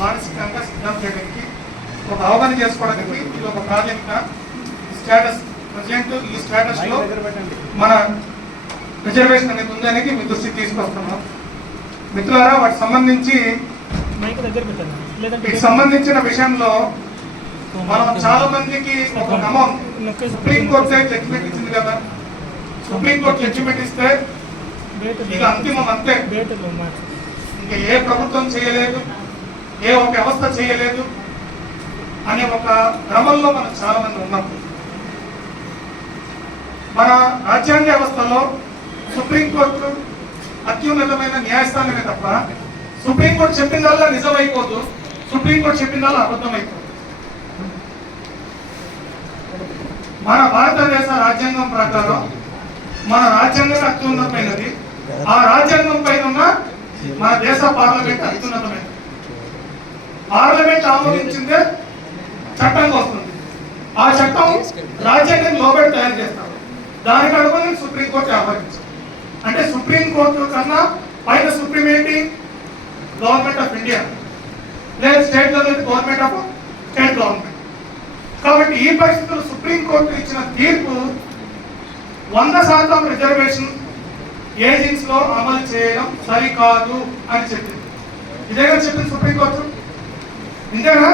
మానసికంగా సిద్ధం చేయడానికి, ఒక అవగాహన చేసుకోవడానికి ఇది ఒక ప్రాజెక్ట్. స్టేటస్ ప్రజెంట్ ఈ స్టేటస్లో మన రిజర్వేషన్ అనేది ఉందనేది మీ దృష్టికి తీసుకొస్తున్నాం. మిత్రులారా, వాటికి సంబంధించిన విషయంలో మనం చాలా మందికి ఒక క్రమం, సుప్రీంకోర్టు జడ్జిమెంట్ ఇచ్చింది కదా, సుప్రీంకోర్టు జడ్జిమెంట్ ఇస్తే ఇక అంతిమం అంతే, ఇంకా ఏ ప్రభుత్వం చేయలేదు, ఏ ఒక వ్యవస్థ చేయలేదు అనే ఒక క్రమంలో మనం చాలా మంది ఉన్నాం. మన రాజ్యాంగ వ్యవస్థలో సుప్రీంకోర్టు అత్యున్నతమైన న్యాయస్థానమే తప్ప సుప్రీంకోర్టు చెప్పిందల్లా నిజమైపోదు, సుప్రీంకోర్టు చెప్పిందల్లా అబద్ధం అయిపోదు. మన భారతదేశ రాజ్యాంగం ప్రకారం మన రాజ్యాంగం అత్యున్నతమైనది, ఆ రాజ్యాంగం పైన ఉన్న మన దేశ పార్లమెంట్ అత్యున్నతమైనది. పార్లమెంట్ ఆమోదించిందే చట్టంగా వస్తుంది, ఆ చట్టం రాజ్యాంగం లోబడి తయారు చేస్తారు, దానికి అనుగుణంగా సుప్రీంకోర్టు వ్యవహరించారు. అంటే సుప్రీంకోర్టు కన్నా పైన సుప్రీం ఏంటి? గవర్నమెంట్ ఆఫ్ ఇండియా, లేదా state government of state government. కాబట్టి ఈ పరిస్థితుల్లో సుప్రీంకోర్టు ఇచ్చిన తీర్పు 100% రిజర్వేషన్ ఏజెన్సీ లో అమలు చేయడం సరికాదు అని చెప్పింది. ఇదేగా చెప్పింది సుప్రీంకోర్టు, ఇంతేనా?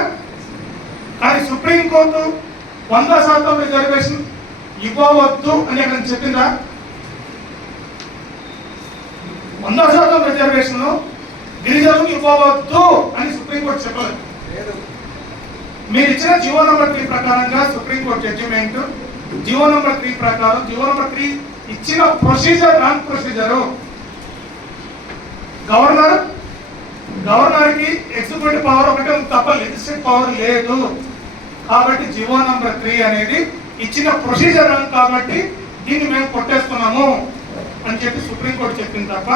కానీ సుప్రీంకోర్టు 100% రిజర్వేషన్ ఇవ్వవద్దు అని అక్కడ చెప్పిందా? 100% రిజర్వేషన్ గిరిజనులకు ఇవ్వవద్దు అని సుప్రీంకోర్టు చెప్పలేదు. మీరు ఇచ్చిన జీవో నంబర్ 3 ప్రకారంగా సుప్రీంకోర్టు జడ్జిమెంట్ జీవో నంబర్ 3 ప్రకారం, జీవో నంబర్ 3 ఇచ్చిన ప్రొసీజర్ రాంగ్ ప్రొసీజరు. గవర్నర్ కి ఎగ్జిక్యూటివ్ పవర్ ఒకటే తప్ప లెజిస్లేటివ్ పవర్ లేదు. కాబట్టి జీవో నంబర్ 3 అనేది ఇచ్చిన ప్రొసీజర్ రాంగ్, కాబట్టి దీన్ని మేము కొట్టేస్తున్నాము అని చెప్పి సుప్రీంకోర్టు చెప్పింది తప్ప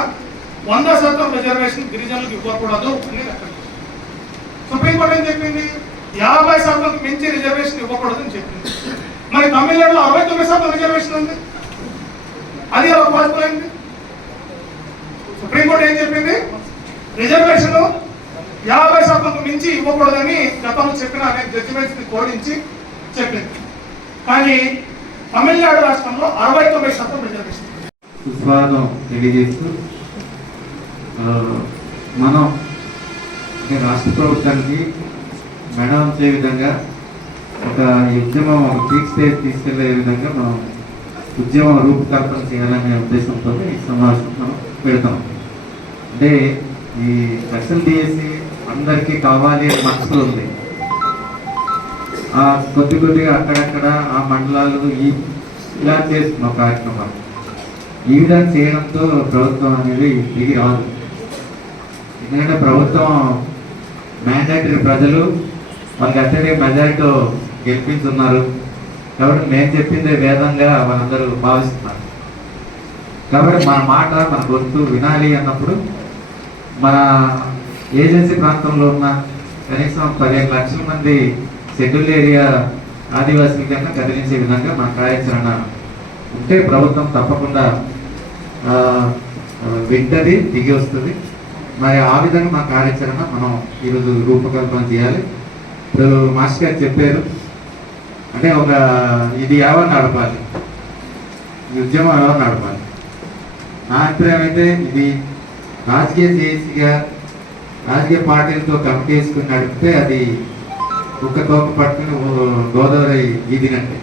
100% రిజర్వేషన్ గిరిజనులకు ఇవ్వకూడదు అని సుప్రీంకోర్టు ఏం చెప్పింది? 50% మించి రిజర్వేషన్ ఇవ్వకూడదు అని చెప్పింది. మరి తమిళనాడులో 69% రిజర్వేషన్ ఉంది, అది ఎలా పాసిబుల్ అయింది? సుప్రీంకోర్టు ఏం చెప్పింది? రిజర్వేషన్ 50% మించి ఇవ్వకూడదని గతంలో చెప్పిన అనేక జడ్జిమెంట్స్ ని కోడించి చెప్పింది. కానీ తమిళనాడు రాష్ట్రంలో 69% రిజర్వేషన్. సుస్వాగతం తెలియజేస్తూ మనం రాష్ట్ర ప్రభుత్వానికి మెడవంచే విధంగా ఒక ఉద్యమం ఒక పీక్ స్టేజ్ తీసుకెళ్లే విధంగా మనం ఉద్యమం రూపకల్పన చేయాలనే ఉద్దేశంతో ఈ సమావేశం మనం పెడతాం. అంటే ఈ స్పెషల్ డిఎస్సి అందరికీ కావాలి అని మనసులో ఉంది. కొద్దిగా అక్కడక్కడ ఆ మండలాలు ఇలా చేస్తున్నాం కార్యక్రమాలు. ఈ విధంగా చేయడంతో ప్రభుత్వం అనేది దిగి రాదు. ఎందుకంటే ప్రభుత్వం మ్యాండేటరీ ప్రజలు వాళ్ళకి అట్టడే మెజారిటీ గెలిపించున్నారు కాబట్టి నేను చెప్పిందే వేదంగా వాళ్ళందరూ భావిస్తున్నారు. కాబట్టి మన మాట మన గొంతు వినాలి అన్నప్పుడు మన ఏజెన్సీ ప్రాంతంలో ఉన్న కనీసం 15 లక్షల మంది షెడ్యూల్ ఏరియా ఆదివాసీల కన్నా కదిలించే విధంగా మన కార్యాచరణ ఉంటే ప్రభుత్వం తప్పకుండా వింటది, దిగి వస్తుంది. మరి ఆ విధంగా మా కార్యాచరణ మనం ఈరోజు రూపకల్పన చేయాలి. ఇప్పుడు మాస్టర్ గారు చెప్పారు, అంటే ఇది ఎవరు నడపాలి, ఈ ఉద్యమం ఎవరు నడపాలి. నా అభిప్రాయం అయితే ఇది రాజకీయ చేసిగా రాజకీయ పార్టీలతో కమిటీ వేసుకుని నడిపితే అది ఒక్క తోక పట్టుకుని గోదావరి ఈదినట్టే.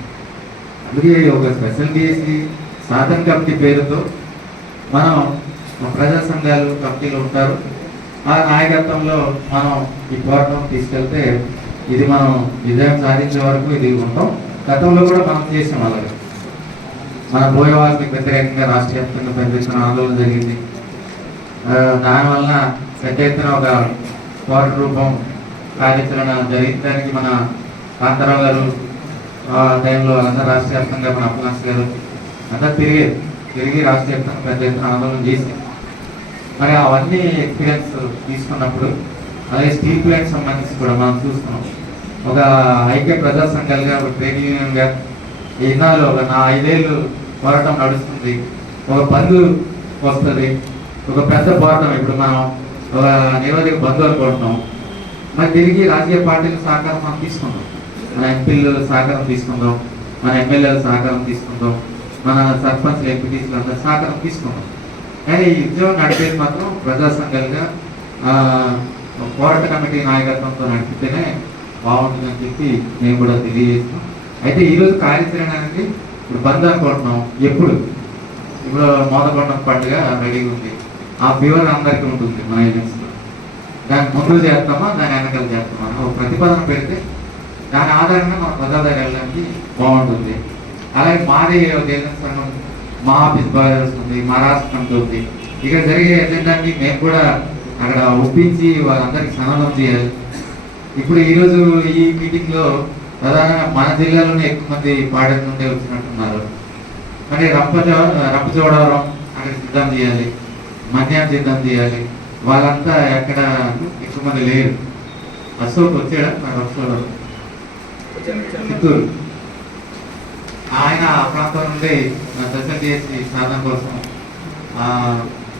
అందుకే ఒక స్పెషల్ డిఎస్సి సాధన కమిటీ పేరుతో మనం ప్రజా సంఘాలు కమిటీలు ఉంటారు, ఆ నాయకత్వంలో మనం ఈ పోరాటం తీసుకెళ్తే ఇది మనం విజయం సాధించే వరకు ఇది ఉంటాం. గతంలో కూడా మనం చేసాం అలాగే. మన బోయవాళ్ళకి వ్యతిరేకంగా రాష్ట్ర వ్యాప్తంగా పెద్ద ఎత్తున ఆందోళన జరిగింది. దానివల్ల పెద్ద ఎత్తున ఒక పోరాట రూపం కార్యాచరణ జరిగించడానికి మన కాంతారావు గారు ఆ టైంలో అందరూ రాష్ట్ర వ్యాప్తంగా మన అప్పనాస్ గారు అందరూ తిరిగి రాష్ట్ర వ్యాప్తంగా పెద్ద ఎత్తున ఆందోళన చేసి మరి అవన్నీ ఎక్స్పీరియన్స్ తీసుకున్నప్పుడు అలాగే స్టీల్ ప్లాంట్ సంబంధించి కూడా మనం చూస్తున్నాం. ఒక ఐక్య ప్రజా సంఘాలుగా ఒక ట్రేడ్ యూనియన్గా ఈనాడు ఒక 5 ఏళ్ళు పోరాటం నడుస్తుంది. ఒక బంధు వస్తుంది, ఒక పెద్ద పోరాటం. ఇప్పుడు మనం ఒక నిరోధక బంధు అనుకుంటున్నాం. మరి తిరిగి రాజకీయ పార్టీల సహకారం మనం తీసుకుందాం, మన ఎంపీల సహకారం తీసుకుందాం, మన ఎమ్మెల్యేల సహకారం తీసుకుందాం, మన సర్పంచ్ ఎంపీటీసీలు అందరూ సహకారం తీసుకుందాం. కానీ ఈ ఉద్యోగం నడిపేది మాత్రం ప్రజా సంఘాలుగా పోరాట కమిటీ నాయకత్వంతో నడిపితేనే బాగుంటుందని చెప్పి మేము కూడా తెలియజేస్తాం. అయితే ఈరోజు కార్యాచరణ అనేది ఇప్పుడు బంద్ అనుకుంటున్నాం. ఇప్పుడు మోదకొండ పండుగ రెడీగా ఉంది, ఆ ఫీవర్ అందరికీ ఉంటుంది మన ఏజెన్సీలో. దాని ముందు చేస్తామా దాని వెనకాల చేస్తామా ఒక ప్రతిపాదన పెడితే దాని ఆధారంగా మన ప్రజల దగ్గర వెళ్ళడానికి బాగుంటుంది. అలాగే మాది ఏజెన్సీ సంఘం, మా ఆఫీస్ బాగా ఉంది, మా రాష్ట్ర కమిటీ ఉంది. ఇక్కడ జరిగే ఎజెండాన్ని మేము కూడా అక్కడ ఒప్పించి వాళ్ళందరికీ సన్నద్ధం చేయాలి. ఇప్పుడు ఈరోజు ఈ మీటింగ్లో ప్రధానంగా మన జిల్లాలోనే ఎక్కువ మంది పాడేరు నుండి వచ్చినట్టున్నారు. కానీ రంపచోడవరం అక్కడ సిద్ధం చేయాలి, మన్యాన్ని సిద్ధం చేయాలి. వాళ్ళంతా ఎక్కడ ఎక్కువ మంది లేరు. అశోక్ వచ్చాడా రంపచోడవరం, చిత్తూరు, ఆయన ఆ ప్రాంతం నుండి స్పెషల్ చేసి సాధన కోసం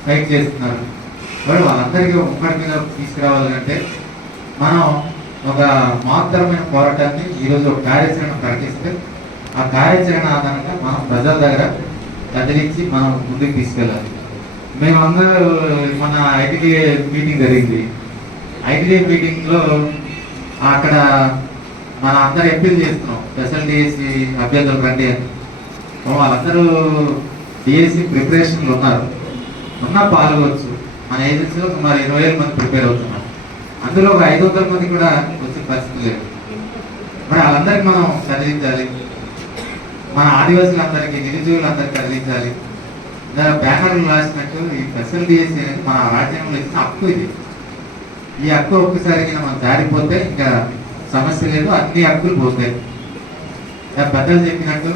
ఫైట్ చేస్తున్నారు. మరి వాళ్ళందరికీ ఉమ్మడి మీద తీసుకురావాలంటే మనం ఒక మహత్తరమైన పోరాటాన్ని ఈరోజు ఒక కార్యాచరణ ప్రకటిస్తే ఆ కార్యాచరణ ఆధారంగా మనం ప్రజల దగ్గర కదిలించి మనం ముందుకు తీసుకెళ్ళాలి. మేమందరూ మన ఐటీడీ మీటింగ్ జరిగింది. ఐటీడీ మీటింగ్లో అక్కడ మన అందరు ఎంపీలు చేస్తున్నాం స్పెషల్ డిఎస్సి అభ్యర్థులు రండి అని. వాళ్ళందరూ డిఎస్సి ప్రిపరేషన్లు ఉన్నా పాల్గొచ్చు. మన ఏజెన్సీలో సుమారు 20,000 మంది ప్రిపేర్ అవుతున్నారు. అందులో ఒక 500 మంది కూడా వచ్చే పరిస్థితి లేదు. మరి వాళ్ళందరికీ మనం చదివించాలి, మన ఆదివాసులందరికీ నిరుద్యోగులందరికీ చదివించాలి. బ్యానర్లు రాసినట్టు ఈ స్పెషల్ డిఎస్సి అనేది మన రాజ్యాంగంలో ఇచ్చిన హక్కు. ఈ హక్కు ఒక్కసారి మనం జారిపోతే ఇంకా సమస్య లేదు, అన్ని హక్కులు పోతాయి. పెద్దలు చెప్పినట్టు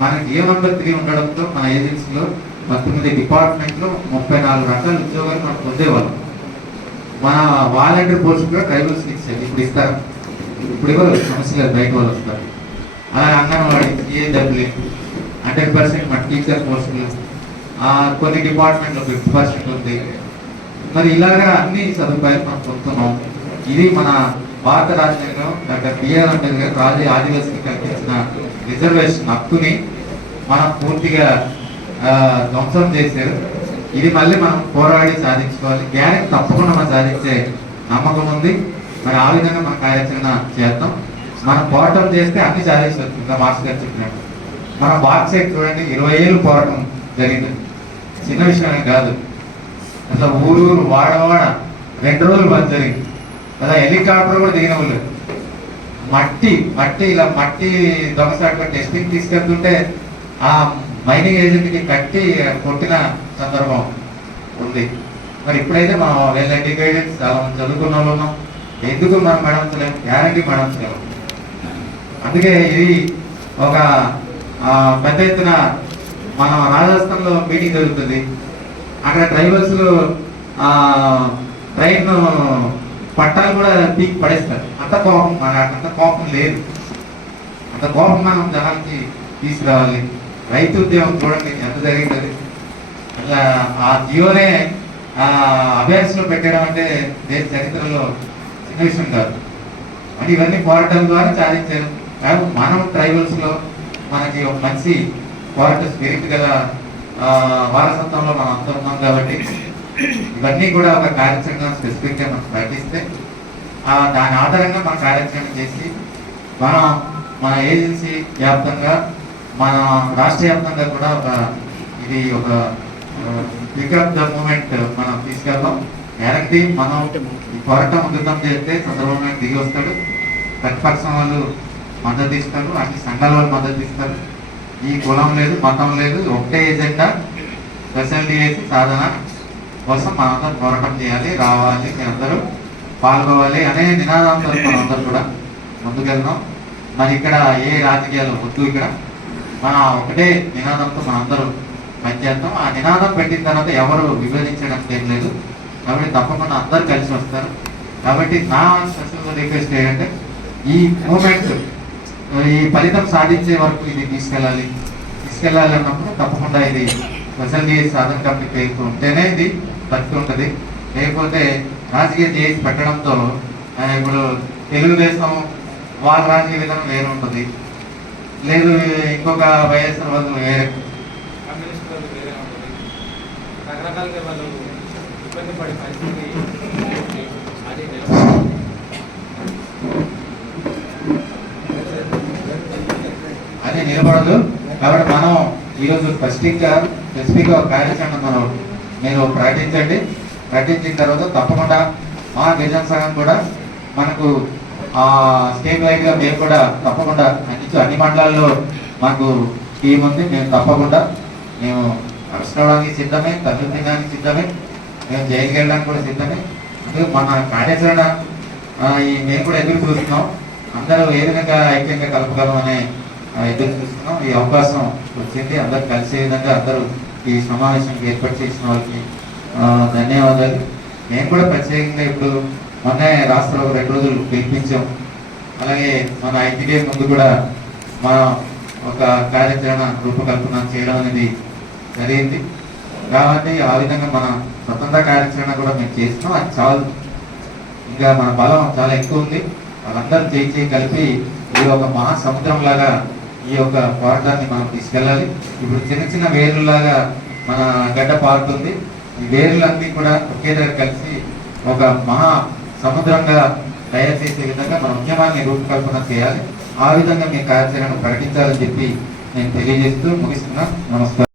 మనకి ఏ నంబర్ 3 ఉండడంతో మన ఏజెన్సీలో 19 డిపార్ట్మెంట్లో 34 రకాల ఉద్యోగాలు మనం పొందేవాళ్ళం. మన వాలంటీర్ పోస్టులు కూడా ట్రైబల్స్కి ఇచ్చారు, ఇప్పుడు ఇస్తారు. ఇప్పుడు ఇవ్వరు, సమస్య లేదు, బయట వాళ్ళు వస్తారు. అలాగే అంగన్వాడీ, ఏడబ్ల్యూ 100% మన టీచర్ పోస్టులు, కొన్ని డిపార్ట్మెంట్లో 50% ఉంది. మరి ఇలాగా అన్ని సదుపాయాలు మనం పొందుతున్నాం. ఇది మన భారత రాజ్యాంగం డాక్టర్ బిఆర్ అంబేద్కర్ ఆదివాసీకి కల్పించిన రిజర్వేషన్ హక్కుని మనం పూర్తిగా ధ్వంసం చేశారు. ఇది మళ్ళీ మనం పోరాడి సాధించుకోవాలి. గ్యారెంటీ తప్పకుండా మనం సాధించే నమ్మకం ఉంది. మరి ఆ విధంగా మన కార్యాచరణ చేద్దాం. మనం పోరాటం చేస్తే అన్ని సాధించవచ్చు. ఇంకా మాస్టర్ గారు చెప్పినట్టు మన బాక్సైడ్ చూడండి, 20 ఏళ్ళు పోరాటం జరిగింది. చిన్న విషయమే కాదు. అసలు ఊరు వాడవాడ 2 రోజులు బంద్ జరిగింది కదా. హెలికాప్టర్ కూడా దిగిన వాళ్ళు మట్టి దొంగసాటుగా టెస్టింగ్ తీసుకెళ్తుంటే ఆ మైనింగ్ ఏజెంట్కి కట్టి కొట్టిన సందర్భం ఉంది. మరి ఇప్పుడైతే మనం వెల్ ఎడ్యుకేటెడ్, చాలా మంది చదువుకున్న వాళ్ళు ఉన్నాం. ఎందుకు మనం మెడవచ్చలేము? గ్యారంటీ మెడవచ్చలేము. అందుకే ఇది ఒక పెద్ద ఎత్తున మన రాజస్థాన్లో మీటింగ్ జరుగుతుంది. అక్కడ ట్రైబల్స్లో ట్రైన్ పట్టాలు కూడా పీకి పడేస్తారు. అంత కోపం, అంత కోపం లేదు. అంత కోపం మనం జనానికి తీసుకురావాలి. రైతు ఉద్యమం చూడండి ఎంత జరిగింది. అట్లా ఆ జియోనే అభ్యాసంలో పెట్టడం అంటే దేశ చరిత్రలో చిన్న విషయం కాదు. అంటే ఇవన్నీ పోరాటం ద్వారా సాధించారు. కాబట్టి మనం ట్రైబల్స్లో మనకి ఒక మంచి పోరాట స్పిరిట్ గల వారసత్వంలో మనం అంతా ఉన్నాం. కాబట్టి ఇవన్నీ కూడా ఒక కార్యాచరణ స్పెసిఫిక్గా మనం ప్రకటిస్తే దాని ఆధారంగా మన కార్యాచరణ చేసి మన ఏజెన్సీ వ్యాప్తంగా, మన రాష్ట్ర వ్యాప్తంగా కూడా ఇది ఒక పికప్ ద మూమెంట్ మనం తీసుకెళ్దాం. గ్యారంటీ మనం ఈ పోరాటం ఉధృతం చేస్తే సందర్భంగా దిగి వస్తాడు. ప్రతిపక్షం వాళ్ళు మద్దతు ఇస్తారు, అన్ని సంఘాల వాళ్ళు మద్దతు ఇస్తారు. ఈ కులం లేదు, మతం లేదు, ఒకటే ఎజెండా స్పెషల్ డిఎస్సి సాధన కోసం మనందరం పోరాటం చేయాలి, రావాలి, మీరందరూ పాల్గొవాలి అనే నినాదంతో మనందరూ కూడా ముందుకెళ్దాం. మరి ఇక్కడ ఏ రాజకీయాలు వద్దు. ఇక్కడ మన ఒకటే నినాదంతో మనందరూ పనిచేద్దాం. ఆ నినాదం పెట్టిన తర్వాత ఎవరు విభజించడానికి ఏం లేదు. కాబట్టి తప్పకుండా అందరూ కలిసి వస్తారు. కాబట్టి నా స్పెషల్ రిక్వెస్ట్ ఏంటంటే ఈ మూమెంట్, ఈ ఫలితం సాధించే వరకు ఇది తీసుకెళ్ళాలి అన్నప్పుడు తప్పకుండా ఇది స్పెషల్ డిఎస్సి సాధన కమిటీ పేరు ఉంటేనే ఇది బతికి ఉంటుంది. లేకపోతే రాజకీయ చేసి పెట్టడంతో ఇప్పుడు తెలుగుదేశం వాళ్ళ రాజకీయ విధానం వేరే ఉంటుంది, లేదు ఇంకొక వైఎస్ఆర్ వాళ్ళు వేరే, కమ్యూనిస్ట్ వాళ్ళు వేరే ఉంటుంది. రకరకాలుగా వాళ్ళు ఇబ్బంది పడే పరిస్థితి అది అది నిలబడదు. కాబట్టి మనం ఈరోజు స్పెసిఫిక్గా ఒక కార్యాచరణ మీరు ప్రకటించండి. ప్రకటించిన తర్వాత తప్పకుండా మా గిరిజన సంఘం కూడా మనకు స్టేట్ వైడ్గా మేము కూడా తప్పకుండా అన్ని మండలాల్లో మాకు టీం ఉంది. మేము తప్పకుండా మేము అరెస్ట్ సిద్ధమే, తల్లి తినడానికి సిద్ధమే, మేము జైలుకి వెళ్ళడానికి కూడా సిద్ధమే. అందుకే మన కార్యాచరణ మేము కూడా ఎదురు చూస్తున్నాం. అందరూ ఏ విధంగా ఐక్యంగా కలపగలమనే ఎదురు చూస్తున్నాం. ఈ అవకాశం వచ్చింది, అందరూ కలిసే విధంగా అందరూ ఈ సమావేశానికి ఏర్పాటు చేసిన వాళ్ళకి ధన్యవాదాలు. మేము కూడా ప్రత్యేకంగా ఇప్పుడు మొన్నే రాష్ట్రంలో 2 రోజులు పిలిపించాం. అలాగే మన ఐటీడీ ముందు కూడా మనం ఒక కార్యాచరణ రూపకల్పన చేయడం అనేది జరిగింది. కాబట్టి ఆ విధంగా మన స్వతంత్ర కార్యాచరణ కూడా మేము చేస్తున్నాం. అది చాలు, ఇంకా మన బలం చాలా ఎక్కువ ఉంది. వాళ్ళందరూ చేయి కలిపి ఇది ఒక మహాసముద్రం లాగా ఈ యొక్క పోరాటాన్ని మనం తీసుకెళ్ళాలి. ఇప్పుడు చిన్న చిన్న వేరులాగా మన గడ్డ పారుతుంది. ఈ వేరులన్నీ కూడా ఒకే దగ్గర కలిసి ఒక మహా సముద్రంగా తయారు చేసే విధంగా మన ఉద్యమాన్ని రూపకల్పన చేయాలి. ఆ విధంగా మీ కార్యాచరణ ప్రకటించాలని చెప్పి నేను తెలియజేస్తూ ముగిస్తున్నాను. నమస్కారం.